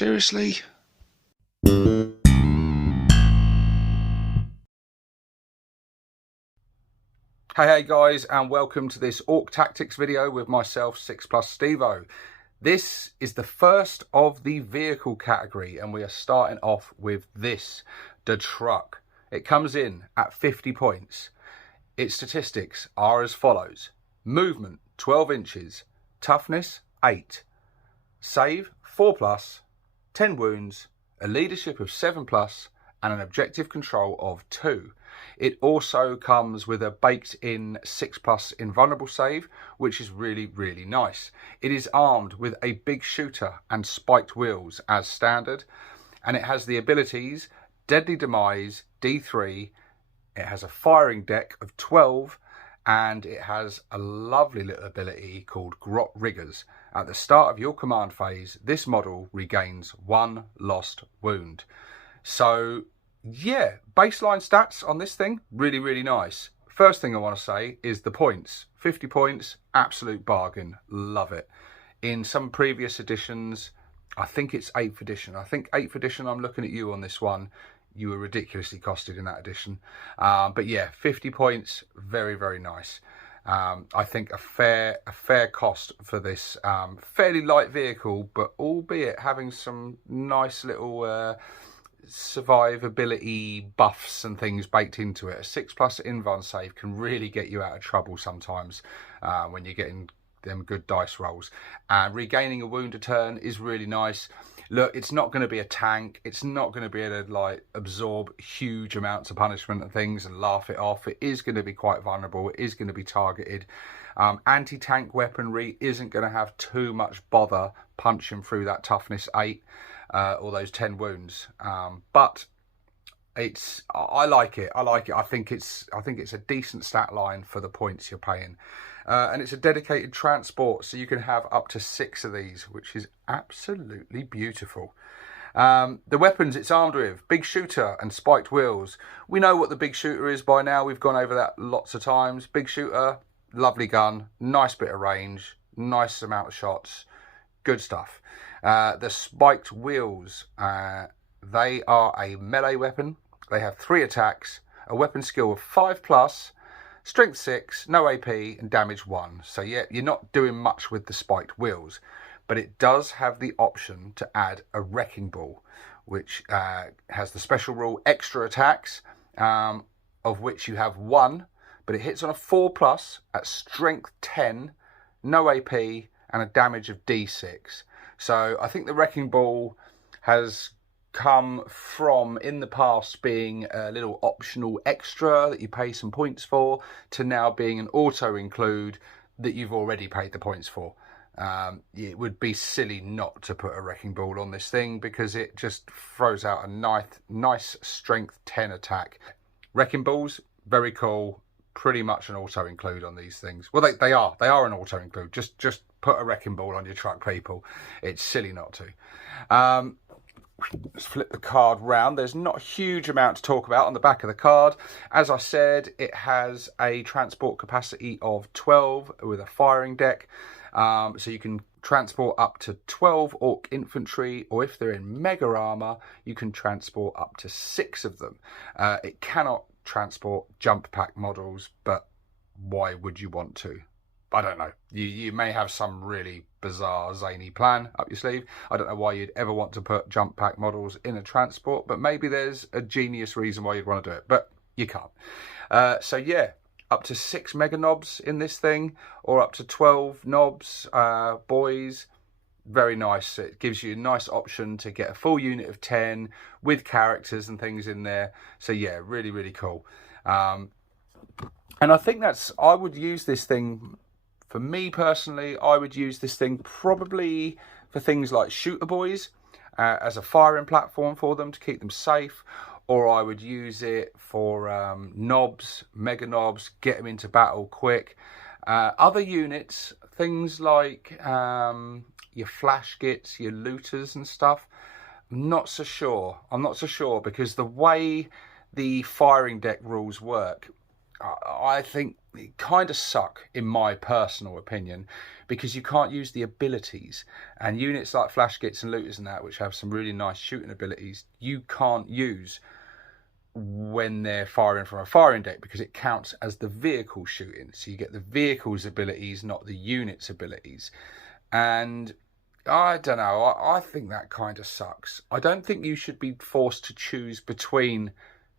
Seriously? Hey guys, and welcome to this Ork Tactics video with myself, 6+ Stevo. This is the first of the vehicle category, and we are starting off with this, the truck. It comes in at 50 points. Its statistics are as follows: movement 12 inches, toughness 8, save 4+, 10 wounds, a leadership of 7+, and an objective control of 2. It also comes with a baked-in 6+ invulnerable save, which is really nice. It is armed with a big shooter and spiked wheels as standard, and it has the abilities Deadly Demise, D3. It has a firing deck of 12, and it has a lovely little ability called Grot Riggers. At the start of your command phase, this model regains 1 lost wound. So yeah, baseline stats on this thing, really nice. First thing I want to say is the points. 50 points, absolute bargain, love it. In some previous editions, I think it's 8th edition. I think 8th edition, I'm looking at you on this one. You were ridiculously costed in that edition. But yeah, 50 points, very nice. I think a fair cost for this fairly light vehicle, but albeit having some nice little survivability buffs and things baked into it. A 6+ invuln save can really get you out of trouble sometimes when you're getting them good dice rolls. Regaining a wound a turn is really nice. Look, it's not going to be a tank. It's not going to be able to like absorb huge amounts of punishment and things and laugh it off. It is going to be quite vulnerable. It is going to be targeted. Anti-tank weaponry isn't going to have too much bother punching through that toughness 8 or those 10 wounds. But I like it. I think it's a decent stat line for the points you're paying. And it's a dedicated transport, so you can have up to 6 of these, which is absolutely beautiful. The weapons it's armed with: big shooter and spiked wheels. We know what the big shooter is by now. We've gone over that lots of times. Big shooter, lovely gun, nice bit of range, nice amount of shots, good stuff. The spiked wheels, they are a melee weapon. They have 3 attacks, a weapon skill of 5+, strength 6, no AP, and damage 1. So yeah, you're not doing much with the spiked wheels, but it does have the option to add a wrecking ball, which has the special rule extra attacks, of which you have 1, but it hits on a 4+ at strength 10, no AP, and a damage of D6. So I think the wrecking ball has come from, in the past, being a little optional extra that you pay some points for, to now being an auto include that you've already paid the points for. It would be silly not to put a wrecking ball on this thing, because it just throws out a nice strength 10 attack. Wrecking balls, very cool. Pretty much an auto include on these things. Well, they are an auto include. Just put a wrecking ball on your truck, people. It's silly not to. Let's flip the card round. There's not a huge amount to talk about on the back of the card. As I said, it has a transport capacity of 12 with a firing deck. So you can transport up to 12 Ork infantry, or if they're in mega armor, you can transport up to 6 of them. It cannot transport jump pack models, but why would you want to? I don't know. You may have some really bizarre, zany plan up your sleeve. I don't know why you'd ever want to put jump pack models in a transport, but maybe there's a genius reason why you'd want to do it, but you can't. So yeah, up to 6 mega knobs in this thing, or up to 12 knobs, boys. Very nice. It gives you a nice option to get a full unit of 10 with characters and things in there. So yeah, really cool. And I think I would use this thing, for me personally, I would use this thing probably for things like shooter boys, as a firing platform for them to keep them safe, or I would use it for knobs, mega knobs, get them into battle quick. Other units, things like your flash gits, your looters and stuff, I'm not so sure, because the way the firing deck rules work, I think kind of suck, in my personal opinion, because you can't use the abilities. And units like Flashgits and Looters and that, which have some really nice shooting abilities, you can't use when they're firing from a firing deck, because it counts as the vehicle shooting. So you get the vehicle's abilities, not the unit's abilities. And I don't know, I think that kind of sucks. I don't think you should be forced to choose between,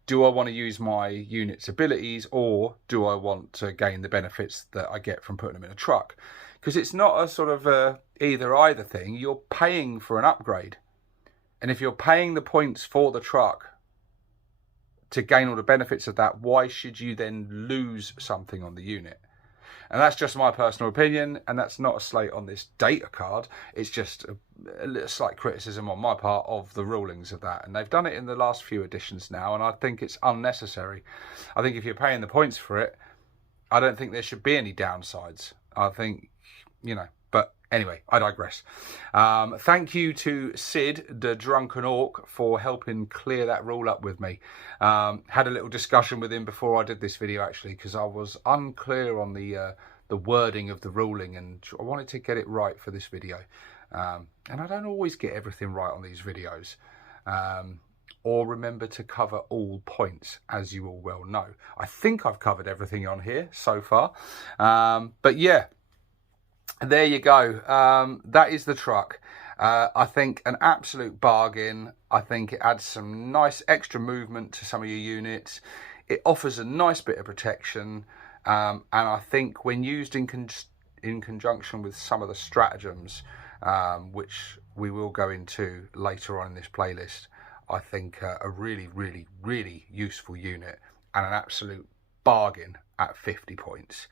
do I want to use my unit's abilities, or do I want to gain the benefits that I get from putting them in a truck? Because it's not a sort of a either thing. You're paying for an upgrade. And if you're paying the points for the truck to gain all the benefits of that, why should you then lose something on the unit? And that's just my personal opinion, and that's not a slate on this data card. It's just a slight criticism on my part of the rulings of that. And they've done it in the last few editions now, and I think it's unnecessary. I think if you're paying the points for it, I don't think there should be any downsides. I think, you know, but anyway, I digress. Thank you to Sid, the Drunken Ork, for helping clear that rule up with me. Had a little discussion with him before I did this video, actually, because I was unclear on the wording of the ruling, and I wanted to get it right for this video. And I don't always get everything right on these videos, or remember to cover all points, as you all well know. I think I've covered everything on here so far, but yeah. There you go. That is the truck. I think an absolute bargain. I think it adds some nice extra movement to some of your units. It offers a nice bit of protection. And I think when used in conjunction with some of the stratagems, which we will go into later on in this playlist, I think a really, really, really useful unit and an absolute bargain at 50 points.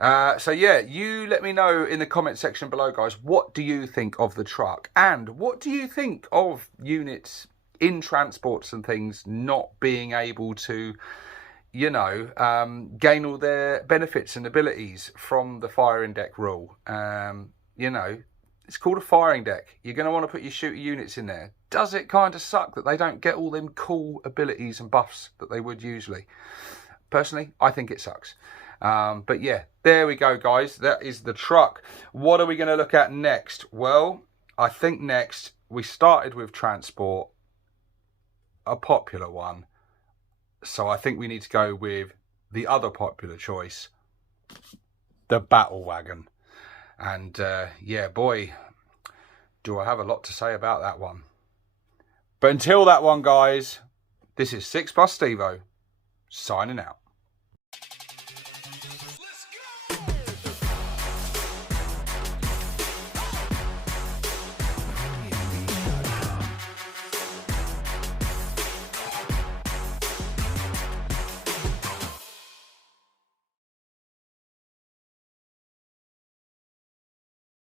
So yeah, you let me know in the comment section below, guys, what do you think of the truck, and what do you think of units in transports and things not being able to, you know, gain all their benefits and abilities from the firing deck rule. You know, it's called a firing deck. You're going to want to put your shooter units in there. Does it kind of suck that they don't get all them cool abilities and buffs that they would usually? Personally, I think it sucks. But yeah, there we go, guys. That is the truck. What are we going to look at next? Well, I think next we started with transport, a popular one. So I think we need to go with the other popular choice, the battle wagon. And yeah, boy, do I have a lot to say about that one. But until that one, guys, this is 6+ Stevo signing out.